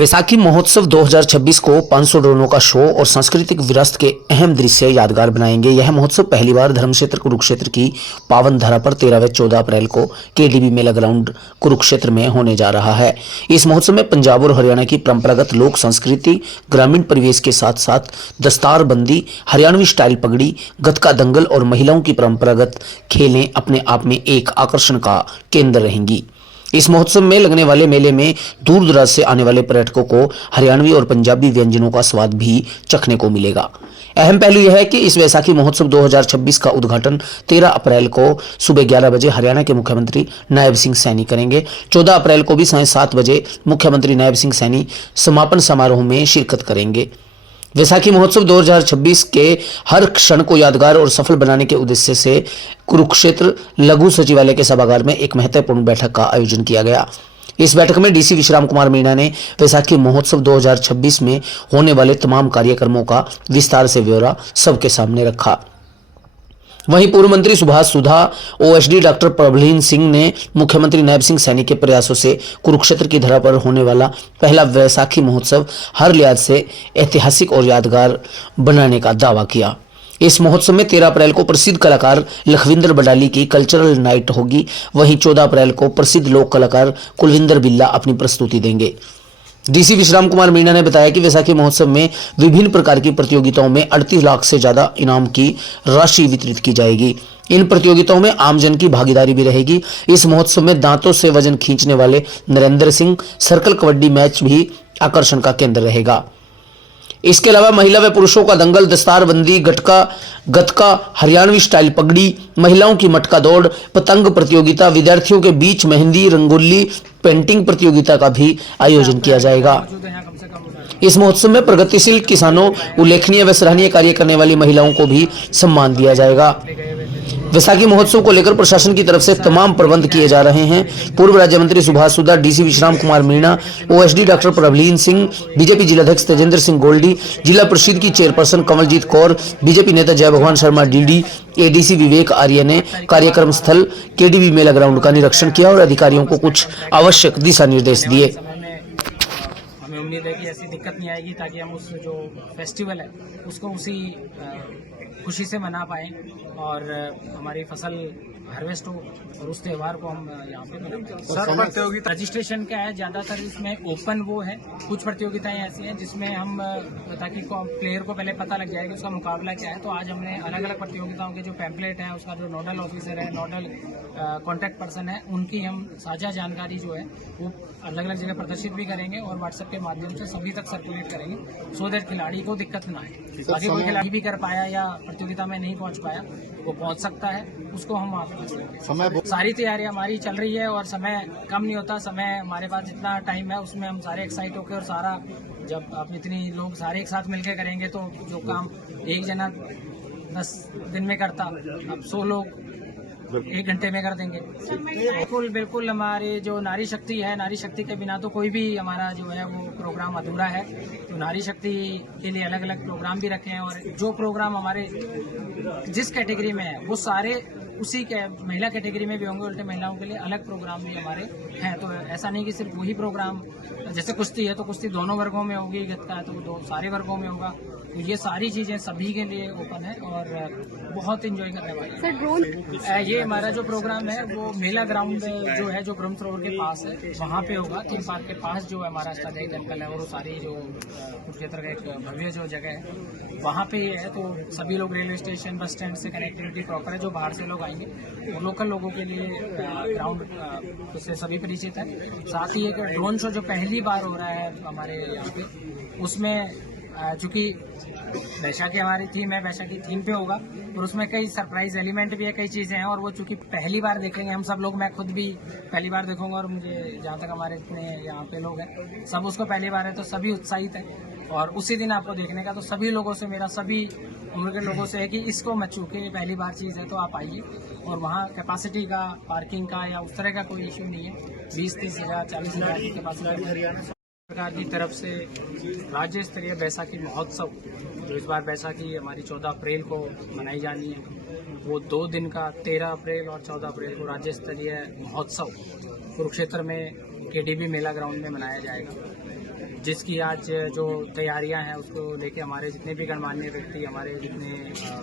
वैसाखी महोत्सव 2026 को 500 ड्रोनों का शो और सांस्कृतिक विरासत के अहम दृश्य यादगार बनाएंगे। यह महोत्सव पहली बार धर्मक्षेत्र कुरुक्षेत्र की पावन धरा पर 13 व 14 अप्रैल को केडीबी मेला ग्राउंड कुरुक्षेत्र में होने जा रहा है। इस महोत्सव में पंजाब और हरियाणा की परंपरागत लोक संस्कृति, ग्रामीण परिवेश के साथ साथ दस्तारबंदी, हरियाणवी स्टाइल पगड़ी, गतका दंगल और महिलाओं की परंपरागत खेलें अपने आप में एक आकर्षण का केंद्र रहेंगी। इस महोत्सव में लगने वाले मेले में दूर दराज से आने वाले पर्यटकों को हरियाणवी और पंजाबी व्यंजनों का स्वाद भी चखने को मिलेगा। अहम पहलू यह है कि इस वैसाखी महोत्सव 2026 का उद्घाटन 13 अप्रैल को सुबह 11 बजे हरियाणा के मुख्यमंत्री नायब सिंह सैनी करेंगे। 14 अप्रैल को भी सायं 7 बजे मुख्यमंत्री नायब सिंह सैनी समापन समारोह में शिरकत करेंगे। वैसाखी महोत्सव 2026 के हर क्षण को यादगार और सफल बनाने के उद्देश्य से कुरुक्षेत्र लघु सचिवालय के सभागार में एक महत्वपूर्ण बैठक का आयोजन किया गया। इस बैठक में डीसी विश्राम कुमार मीणा ने वैसाखी महोत्सव 2026 में होने वाले तमाम कार्यक्रमों का विस्तार से ब्यौरा सबके सामने रखा। वहीं पूर्व मंत्री सुभाष सुधा, ओएसडी डॉक्टर प्रभलीन सिंह ने मुख्यमंत्री नायब सिंह सैनी के प्रयासों से कुरुक्षेत्र की धरा पर होने वाला पहला वैसाखी महोत्सव हर लिहाज से ऐतिहासिक और यादगार बनाने का दावा किया। इस महोत्सव में 13 अप्रैल को प्रसिद्ध कलाकार लखविंदर बडाली की कल्चरल नाइट होगी। वहीं 14 अप्रैल को प्रसिद्ध लोक कलाकार कुलविंदर बिल्ला अपनी प्रस्तुति देंगे। डीसी विश्राम कुमार मीणा ने बताया कि वैसाखी महोत्सव में विभिन्न प्रकार की प्रतियोगिताओं में 38 लाख से ज्यादा इनाम की राशि वितरित की जाएगी। इन प्रतियोगिताओं में आमजन की भागीदारी भी रहेगी। इस महोत्सव में दांतों से वजन खींचने वाले नरेंद्र सिंह सर्कल कबड्डी मैच भी आकर्षण का केंद्र रहेगा। इसके अलावा महिला व पुरुषों का दंगल, दस्तारबंदी, गतका, हरियाणवी स्टाइल पगड़ी, महिलाओं की मटका दौड़, पतंग प्रतियोगिता, विद्यार्थियों के बीच मेहंदी, रंगोली, पेंटिंग प्रतियोगिता का भी आयोजन किया जाएगा। इस महोत्सव में प्रगतिशील किसानों, उल्लेखनीय व सराहनीय कार्य करने वाली महिलाओं को भी सम्मान दिया जाएगा। वैसाखी महोत्सव को लेकर प्रशासन की तरफ से तमाम प्रबंध किए जा रहे हैं। पूर्व राज्य मंत्री सुभाष सुधा, डीसी विश्राम Kumar Meena, OSD doctor Prabhleen Singh, BJP जिलाध्यक्ष तेजेंद्र सिंह गोल्डी, जिला परिषद की चेयरपर्सन कमलजीत कौर, बीजेपी नेता जय भगवान शर्मा डीडी, एडीसी विवेक आर्य ने कार्यक्रम स्थल केडीबी मेला ग्राउंड का निरीक्षण किया और अधिकारियों को कुछ आवश्यक दिशा निर्देश दिए। हमें उम्मीद है कि ऐसी दिक्कत नहीं आएगी, ताकि हम उस जो फेस्टिवल है उसको उसी खुशी से मना पाएं और हमारी फसल हार्वेस्ट हो और उस त्यौहार को हम यहाँ पे मनाएं। सर, प्रतियोगिता रजिस्ट्रेशन क्या है, ज्यादातर इसमें ओपन वो है। कुछ प्रतियोगिताएं ऐसी हैं जिसमें हम ताकि प्लेयर को पहले पता लग जाए कि उसका मुकाबला क्या है, तो आज हमने अलग अलग प्रतियोगिताओं के जो पैम्पलेट है, उसका जो नोडल ऑफिसर है, नोडल कॉन्टैक्ट पर्सन है, उनकी हम साझा जानकारी जो है वो अलग अलग जगह प्रदर्शित भी करेंगे और व्हाट्सएप के माध्यम से सभी तक सर्कुलेट करेंगे, सो दैट खिलाड़ी को दिक्कत ना आए। बाकी कोई खिलाड़ी भी कर पाया या प्रतियोगिता में नहीं पहुंच पाया, वो पहुंच सकता है, उसको हम समय सारी तैयारी हमारी चल रही है और समय कम नहीं होता। समय हमारे पास जितना टाइम है उसमें हम सारे एक्साइट होकर और सारा, जब आप इतनी लोग सारे एक साथ मिलकर करेंगे तो जो काम एक जना 10 दिन में करता, अब 100 लोग 1 घंटे में कर देंगे। बिल्कुल हमारी जो नारी शक्ति है, नारी शक्ति के बिना तो कोई भी हमारा जो है वो प्रोग्राम अधूरा है। तो नारी शक्ति के लिए अलग अलग प्रोग्राम भी रखे हैं और जो प्रोग्राम हमारे जिस कैटेगरी में है वो सारे उसी के महिला कैटेगरी में भी होंगे। उल्टे महिलाओं के लिए अलग प्रोग्राम भी हमारे हैं। तो ऐसा नहीं कि सिर्फ वही प्रोग्राम, जैसे कुश्ती है तो कुश्ती दोनों वर्गों में होगी, गतका है तो सारे वर्गों में होगा। तो ये सारी चीजें सभी के लिए ओपन है और बहुत एंजॉय करने वाले हैं। सर, ड्रोन ये हमारा जो प्रोग्राम है वो मेला ग्राउंड जो है, जो ब्रह्म सरोवर के पास है, वहाँ पे होगा। थीम पार्क के पास जो हमारा स्टाइल टेम्पल है और वो सारी जो कुरुक्षेत्र का एक भव्य जो जगह है वहाँ पे ये है। तो सभी लोग रेलवे स्टेशन, बस स्टैंड से कनेक्टिविटी प्रॉपर है। जो बाहर से लोग आएंगे वो लोकल लोगों के लिए ग्राउंड से सभी परिचित है। साथ ही एक ड्रोन शो जो पहली बार हो रहा है हमारे यहाँ पे, उसमें चूंकि वैशाखी हमारी थीम है, वैशाखी थीम पे होगा और उसमें कई सरप्राइज एलिमेंट भी है, कई चीजें हैं और वो चूंकि पहली बार देखेंगे हम सब लोग, मैं खुद भी पहली बार देखूंगा और मुझे जहाँ तक हमारे इतने यहाँ पे लोग हैं सब उसको पहली बार है, तो सभी उत्साहित है। और उसी दिन आपको देखने का, तो सभी लोगों से, मेरा सभी उम्र के लोगों से है कि इसको मत चूके, पहली बार चीज़ है तो आप आइए। और वहाँ कैपेसिटी का, पार्किंग का या उस तरह का कोई इश्यू नहीं है। 20-30 हज़ार 40 हज़ार की कैपेसिटी हरियाणा सरकार की तरफ से राज्य स्तरीय बैसाखी महोत्सव, जो इस बार बैसाखी हमारी 14 अप्रैल को मनाई जानी है, वो 2 दिन का 13 अप्रैल और 14 अप्रैल को राज्य स्तरीय महोत्सव कुरुक्षेत्र में केडीबी मेला ग्राउंड में मनाया जाएगा। जिसकी आज जो तैयारियां हैं उसको लेके हमारे जितने भी गणमान्य व्यक्ति, हमारे जितने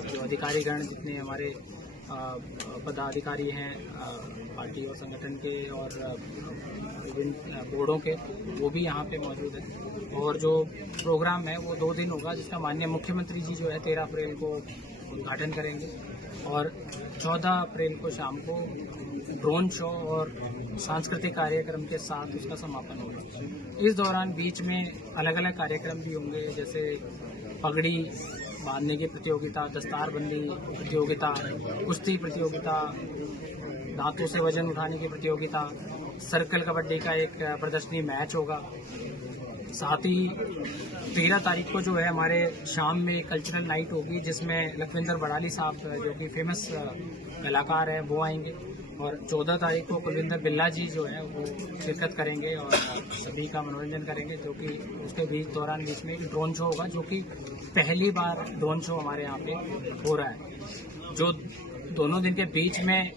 जो अधिकारीगण, जितने हमारे पदाधिकारी हैं पार्टी और संगठन के और विभिन्न बोर्डों के, वो भी यहाँ पे मौजूद है। और जो प्रोग्राम है वो 2 दिन होगा, जिसका माननीय मुख्यमंत्री जी जो है 13 अप्रैल को उद्घाटन करेंगे और 14 अप्रैल को शाम को ड्रोन शो और सांस्कृतिक कार्यक्रम के साथ उसका समापन होगा। इस दौरान बीच में अलग अलग कार्यक्रम भी होंगे, जैसे पगड़ी बांधने की प्रतियोगिता, दस्तारबंदी प्रतियोगिता, कुश्ती प्रतियोगिता, दांतों से वजन उठाने की प्रतियोगिता, सर्कल कबड्डी का एक प्रदर्शनी मैच होगा। साथ ही 13 तारीख को जो है हमारे शाम में कल्चरल नाइट होगी, जिसमें लखविंदर बड़ाली साहब जो कि फेमस कलाकार है वो आएंगे और 14 तारीख को कुलविंदर बिल्ला जी जो है वो शिरकत करेंगे और सभी का मनोरंजन करेंगे। जो कि उसके बीच में एक ड्रोन शो होगा, जो कि पहली बार ड्रोन शो हमारे यहाँ पे हो रहा है। जो दोनों दिन के बीच में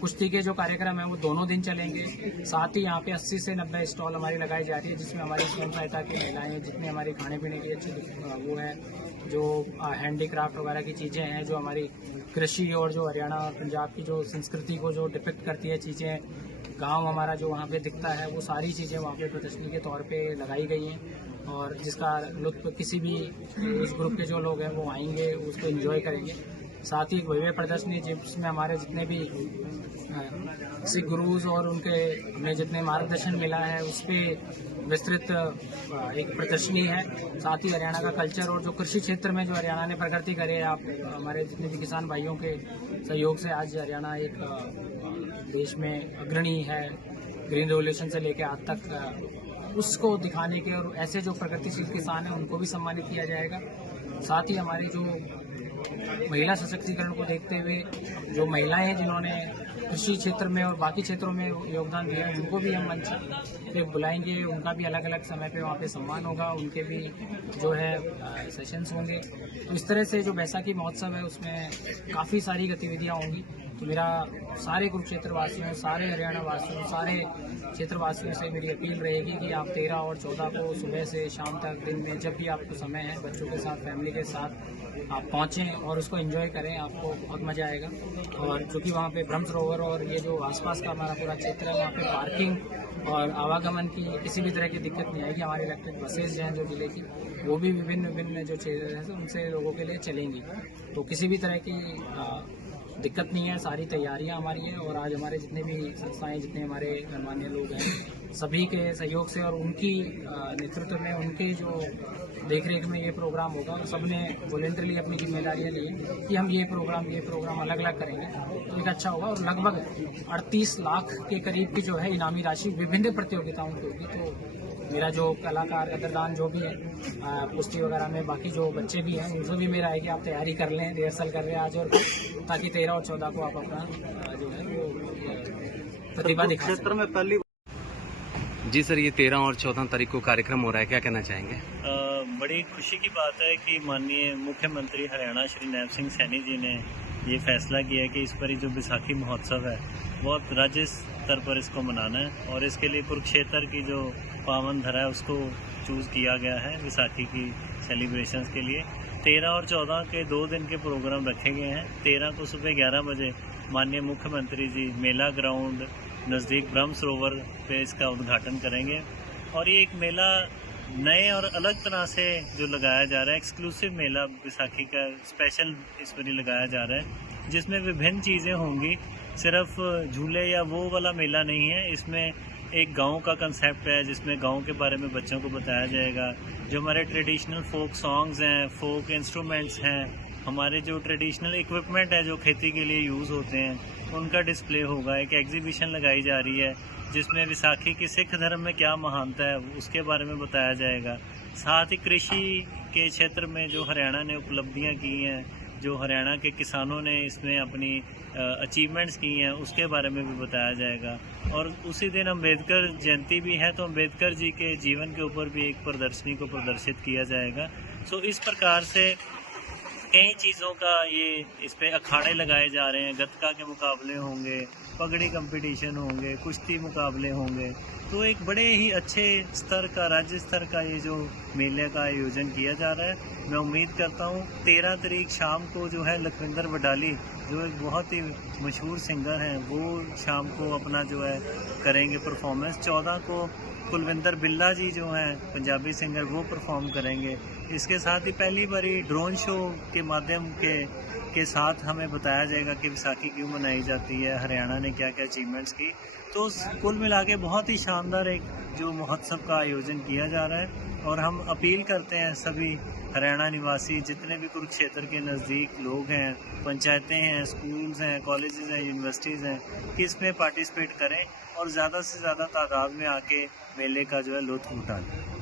कुश्ती के जो कार्यक्रम है वो दोनों दिन चलेंगे। साथ ही यहाँ पे 80 से 90 स्टॉल हमारी लगाई जा रही है, जिसमें हमारी स्वयं सहायता की महिलाएं, जितने हमारे खाने पीने की अच्छी वो है, जो हैंडीक्राफ्ट वगैरह की चीज़ें हैं, जो हमारी कृषि और जो हरियाणा और पंजाब की जो संस्कृति को जो डिपिक्ट करती है चीज़ें, गांव हमारा जो वहाँ पे दिखता है, वो सारी चीज़ें वहाँ पे प्रदर्शनी के तौर पे लगाई गई हैं और जिसका लुत्फ किसी भी इस ग्रुप के जो लोग हैं वो आएंगे, उसको एंजॉय करेंगे। साथ ही एक भव्य प्रदर्शनी जिसमें हमारे जितने भी सिख गुरुज और उनके हमें जितने मार्गदर्शन मिला है उस पर विस्तृत एक प्रदर्शनी है। साथ ही हरियाणा का कल्चर और जो कृषि क्षेत्र में जो हरियाणा ने प्रगति करे, आप हमारे जितने भी किसान भाइयों के सहयोग से आज हरियाणा एक देश में अग्रणी है, ग्रीन रेवोल्यूशन से लेकर आज तक, उसको दिखाने के और ऐसे जो प्रगतिशील किसान हैं उनको भी सम्मानित किया जाएगा। साथ ही हमारे जो महिला सशक्तिकरण को देखते हुए जो महिलाएं हैं जिन्होंने कृषि क्षेत्र में और बाकी क्षेत्रों में योगदान दिया है, उनको भी हम मंच पे बुलाएंगे, उनका भी अलग अलग समय पे वहाँ पे सम्मान होगा, उनके भी जो है सेशंस होंगे। तो इस तरह से जो बैसाखी महोत्सव है उसमें काफ़ी सारी गतिविधियाँ होंगी। तो मेरा सारे कुरुक्षेत्र वासियों, सारे हरियाणा वासियों, सारे क्षेत्रवासियों से मेरी अपील रहेगी कि आप 13 और 14 को सुबह से शाम तक, दिन में जब भी आपको समय है, बच्चों के साथ, फैमिली के साथ आप पहुँचें और उसको एंजॉय करें, आपको बहुत मज़ा आएगा। और चूँकि वहाँ पे ब्रह्म सरोवर और ये जो आसपास का हमारा पूरा क्षेत्र है, वहाँ पे पार्किंग और आवागमन की किसी भी तरह की दिक्कत नहीं आएगी। हमारी इलेक्ट्रिक बसेज हैं जो जिले की, वो भी विभिन्न जो क्षेत्र हैं उनसे लोगों के लिए चलेंगी, तो किसी भी तरह की दिक्कत नहीं है। सारी तैयारियां हमारी हैं और आज हमारे जितने भी संस्थाएं, जितने हमारे गणमान्य लोग हैं, सभी के सहयोग से और उनकी नेतृत्व में, उनके जो देखरेख में ये प्रोग्राम होगा। सबने वॉलेंटरली अपनी जिम्मेदारियां ली हैं कि हम ये प्रोग्राम अलग अलग करेंगे, तो एक अच्छा होगा। और लगभग 38 लाख के करीब की जो है इनामी राशि विभिन्न प्रतियोगिताओं की होगी। तो मेरा जो कलाकार कदरदान जो भी है कुश्ती वगैरह में, बाकी जो बच्चे भी हैं, उनसे भी मेरा है कि आप तैयारी कर लें, रिहर्सल कर लें आज और ताकि 13 और 14 को आप अपना जो है वो प्रतिभा दिखा सकें। क्षेत्र में पहली जी सर, ये 13 और 14 तारीख को कार्यक्रम हो रहा है, क्या कहना चाहेंगे? बड़ी खुशी की बात है कि माननीय मुख्यमंत्री हरियाणा श्री नैब सिंह सैनी जी ने ये फैसला किया है कि इस पर जो बैसाखी महोत्सव है बहुत राज्य स्तर पर इसको मनाना है और इसके लिए कुरुक्षेत्र की जो पावन धरा है उसको चूज़ किया गया है बैसाखी की सेलिब्रेशंस के लिए। 13 और 14 के 2 दिन के प्रोग्राम रखे गए हैं। 13 को सुबह 11 बजे माननीय मुख्यमंत्री जी मेला ग्राउंड नज़दीक ब्रह्म सरोवर पे इसका उद्घाटन करेंगे और ये एक मेला नए और अलग तरह से जो लगाया जा रहा है, एक्सक्लूसिव मेला बैसाखी का स्पेशल इस पर ही लगाया जा रहा है, जिसमें विभिन्न चीज़ें होंगी। सिर्फ झूले या वो वाला मेला नहीं है, इसमें एक गांव का कंसेप्ट है जिसमें गांव के बारे में बच्चों को बताया जाएगा। जो हमारे ट्रेडिशनल फोक सॉन्ग्स हैं, फोक इंस्ट्रूमेंट्स हैं, हमारे जो ट्रेडिशनल इक्विपमेंट है जो खेती के लिए यूज़ होते हैं, उनका डिस्प्ले होगा। एक एग्जीबिशन लगाई जा रही है जिसमें विसाखी की सिख धर्म में क्या महानता है उसके बारे में बताया जाएगा। साथ ही कृषि के क्षेत्र में जो हरियाणा ने उपलब्धियां की हैं, जो हरियाणा के किसानों ने इसमें अपनी अचीवमेंट्स की हैं, उसके बारे में भी बताया जाएगा। और उसी दिन अम्बेडकर जयंती भी है, तो अम्बेडकर जी के जीवन के ऊपर भी एक प्रदर्शनी को प्रदर्शित किया जाएगा। सो इस प्रकार से कई चीज़ों का ये इस पे अखाड़े लगाए जा रहे हैं, गतका के मुकाबले होंगे, पगड़ी कंपटीशन होंगे, कुश्ती मुकाबले होंगे। तो एक बड़े ही अच्छे स्तर का, राज्य स्तर का ये जो मेले का आयोजन किया जा रहा है। मैं उम्मीद करता हूँ 13 तारीख शाम को जो है लखविंदर वडाली, जो एक बहुत ही मशहूर सिंगर हैं, वो शाम को अपना जो है करेंगे परफॉर्मेंस। 14 को कुलविंदर बिल्ला जी जो हैं पंजाबी सिंगर, वो परफॉर्म करेंगे। इसके साथ ही पहली बारी ड्रोन शो के माध्यम के साथ हमें बताया जाएगा कि विसाखी क्यों मनाई जाती है, हरियाणा ने क्या क्या अचीवमेंट्स की। तो कुल मिला के बहुत ही शानदार एक जो महोत्सव का आयोजन किया जा रहा है। और हम अपील करते हैं सभी हरियाणा निवासी, जितने भी कुरुक्षेत्र के नज़दीक लोग हैं, पंचायतें हैं, स्कूल्स हैं, कॉलेजेस हैं, यूनिवर्सिटीज़ हैं, कि इसमें पार्टिसिपेट करें और ज़्यादा से ज़्यादा तादाद में आके मेले का जो है लुत्फ़ उठाएं।